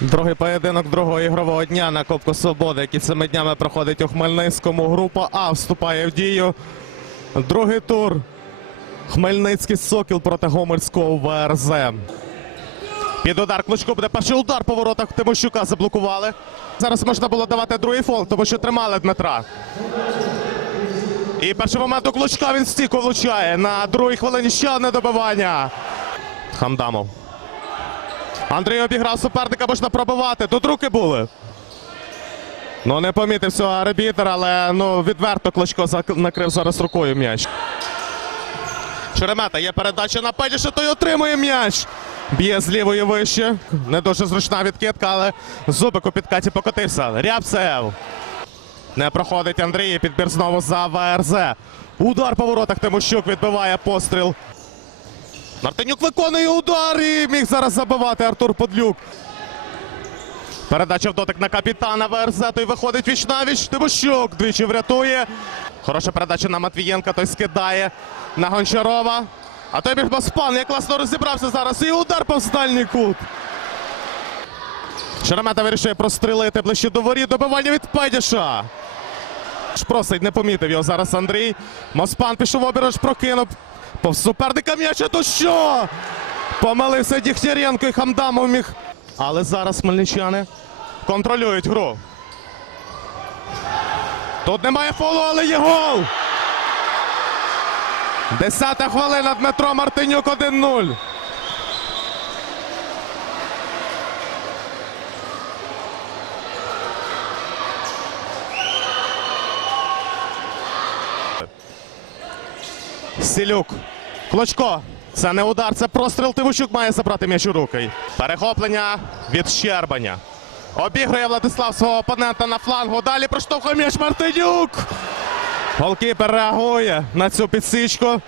Другий поєдинок другого ігрового дня на Кубку Свободи, який цими днями проходить у Хмельницькому. Група А вступає в дію. Другий тур. Хмельницький Сокіл проти Гомельського ВРЗ. Під удар Кличко буде перший удар по воротах Тимощука заблокували. Зараз можна було давати другий фол, тому що тримали Дмитра. І перший момент у Кличка він стійко влучає. На другій хвилині ще одне добивання. Хамдамов. Андрій обіграв суперника, можна пробивати. Тут руки були. Ну, не помітив цього арбітер, але ну, відверто Кличко зак- накрив зараз рукою м'яч. Шеремета є передача на Педіша, той отримує м'яч. Б'є з лівої вище. Не дуже зручна відкидка, але Зубик у підкаті покотився. Рябцев. Не проходить Андрій. Підбір знову за ВРЗ. Удар по воротах. Тимощук відбиває постріл. Мартинюк виконує удар і міг зараз забивати Артур Подлюк. Передача в дотик на капітана ВРЗ. Той виходить віч навіч. Тимощук двічі врятує. Хороша передача на Матвієнка. Той скидає на Гончарова. А той біг Спан. Я класно розібрався зараз. І удар повз дальній кут. Шеремета вирішує прострілити ближче до воріт. Добивання від Педіша. Просить, не помітив його зараз Андрій. Моспан пішов обіруч, прокинув. Повз суперника м'яча, то що? Помилився Дігтяренко і Хамдамов міг. Але зараз хмельничани контролюють гру. Тут немає фолу, але є гол. Десята хвилина Дмитро Мартинюк 1-0. Сілюк. Клочко. Це не удар, це простріл. Тимощук має забрати м'яч у руки. Перехоплення від Щербаня. Обігрує Владислав свого опонента на флангу. Далі проштовхує м'яч Мартинюк. Голкіпер реагує на цю підсічку.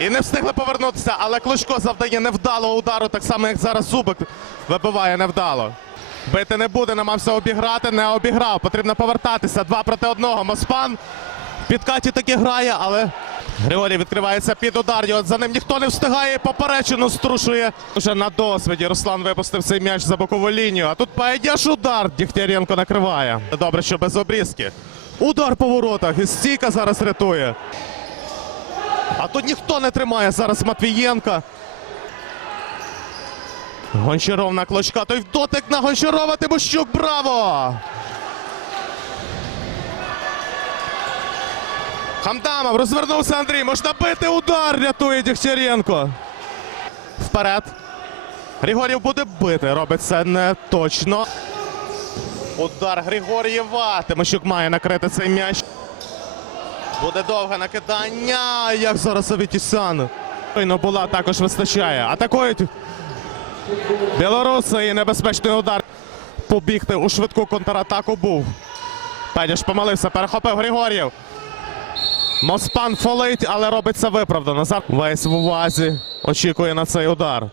І не встигли повернутися, але Кличко завдає невдалого удару, так само, як зараз Зубик вибиває невдало. Бити не буде, намагався обіграти, не обіграв. Потрібно повертатися. Два проти одного. Моспан під Каті таки грає, але Григорій відкривається під удар. От за ним ніхто не встигає. Поперечину струшує. Вже на досвіді Руслан випустив цей м'яч за бокову лінію. А тут Пайдяш удар. Дігтяренко накриває. Добре, що без обрізки. Удар по воротах. І стійка зараз рятує. А тут ніхто не тримає зараз Матвієнка. Гончаров на клочка. Той дотик на Гончарова. Тимощук. Браво! Хамдамов розвернувся Андрій. Можна бити удар. Рятує Дігтяренко. Вперед. Григорів буде бити. Робить це не точно. Удар Григор'єва. Тимощук має накрити цей м'яч. Буде довге накидання. Як зараз Авітісян. Була також вистачає. Атакують білоруси і небезпечний удар. Побігти у швидку контратаку був. Педіш помилився, перехопив Григор'єв. Моспан фолить, але робить це виправдано. Весь в увазі очікує на цей удар.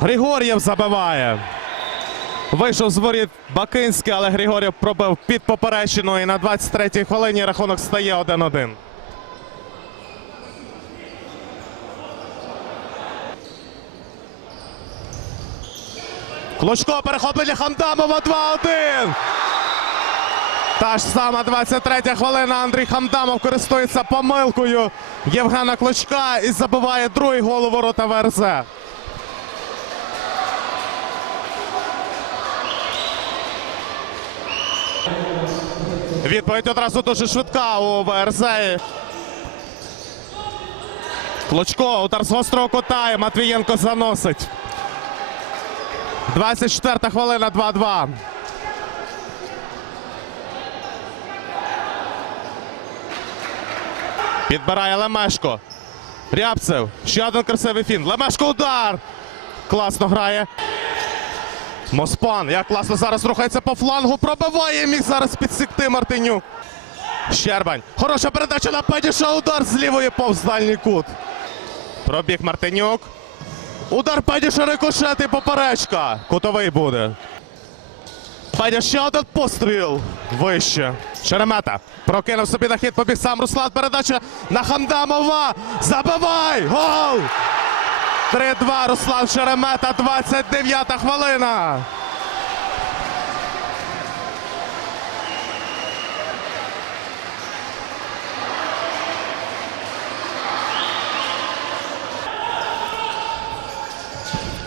Григор'єв забиває. Вийшов з воріт Бакинський, але Григор'єв пробив під поперечину і на 23-й хвилині рахунок стає 1-1. Клочко перехоплення Хамдамова 2-1. Та ж сама 23 хвилина. Андрій Хамдамов користується помилкою Євгена Клочка і забиває другий гол у ворота ВРЗ. Відповідь одразу дуже швидка у ВРЗ. Клочко, удар з гострого кота і Матвієнко заносить. 24 хвилина 2-2. Підбирає Лемешко. Рябцев. Ще один красивий фін. Лемешко удар. Класно грає. Моспан. Як класно зараз рухається по флангу. Пробиває. Міг зараз підсікти Мартинюк. Щербань. Хороша передача на Педіша. Удар з лівої повз дальній кут. Пробіг Мартинюк. Удар Педіша рикошет і поперечка. Кутовий буде. Федя ще один постріл. Вище. Шеремета. Прокинув собі на хід, побіг сам Руслан. Передача на Хамдамова. Забивай! Гол! 3-2. Руслан Шеремета, 29 хвилина.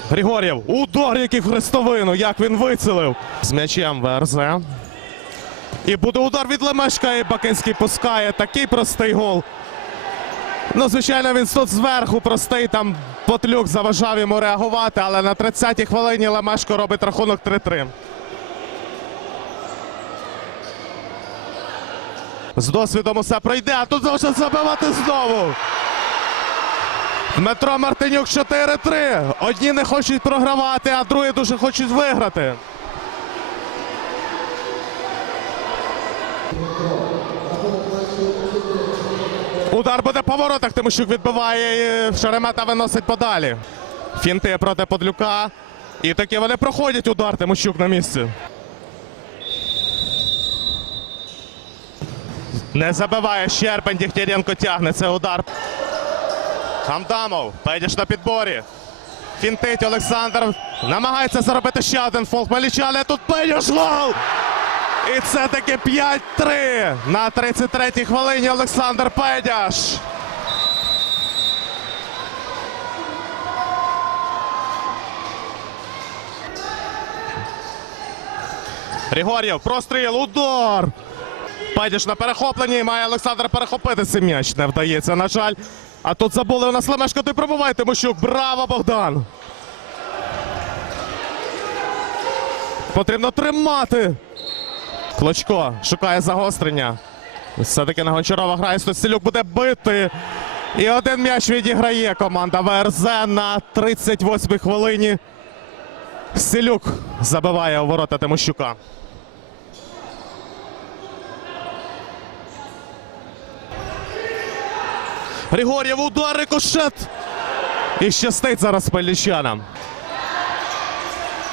Григор'єв, удар який в хрестовину, як він вицелив. З м'ячем ВРЗ. І буде удар від Лемешка, і Бакинський пускає. Такий простий гол. Ну, звичайно, він тут зверху простий, там Потлюк заважав йому реагувати, але на 30-й хвилині Лемешко робить рахунок 3-3. З досвідом усе пройде, а тут може забивати знову. Дмитро Мартинюк 4-3. Одні не хочуть програвати, а другі дуже хочуть виграти. Удар буде по воротах, Тимощук відбиває і Шеремета виносить подалі. Фінти проти Подлюка. І таки вони проходять удар Тимощук на місці. Не забиває Щерпень, Дігтяренко тягне цей удар. Хамдамов, Педіш на підборі. Фінтить Олександр. Намагається заробити ще один фол Хмельнича, але тут Педіш гол! І це таки 5-3 на 33-й хвилині Олександр Педяш. Григор'єв, простріл, удар. Педяш на перехопленні, має Олександр перехопити цей м'яч. Не вдається, на жаль. А тут забули у нас Лемешко, ти пробувай, Тимощук. Браво, Богдан! Потрібно тримати. Клочко шукає загострення. Все-таки на Гончарова грає. Стосілюк буде бити. І один м'яч відіграє команда ВРЗ на 38-й хвилині. Селюк забиває у ворота Тимощука. Григор'єв удар рикошет. І щастить зараз пельничанам.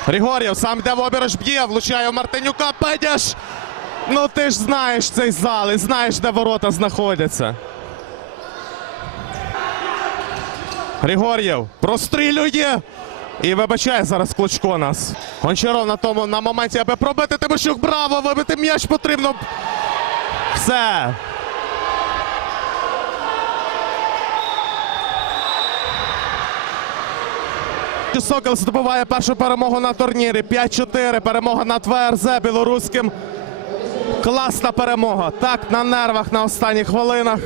Григор'єв сам йде в обірож б'є, влучає в Мартинюка. Педяш. Ну ти ж знаєш цей зал і знаєш, де ворота знаходяться. Григор'єв прострілює. І вибачає зараз Клочко нас. Гончаров на тому на моменті, аби пробити Тимощук. Браво! Вибити м'яч потрібно. Все. Сокол здобуває першу перемогу на турнірі. 5-4. Перемога над ВРЗ білоруським. Класна перемога. Так, на нервах на останніх хвилинах.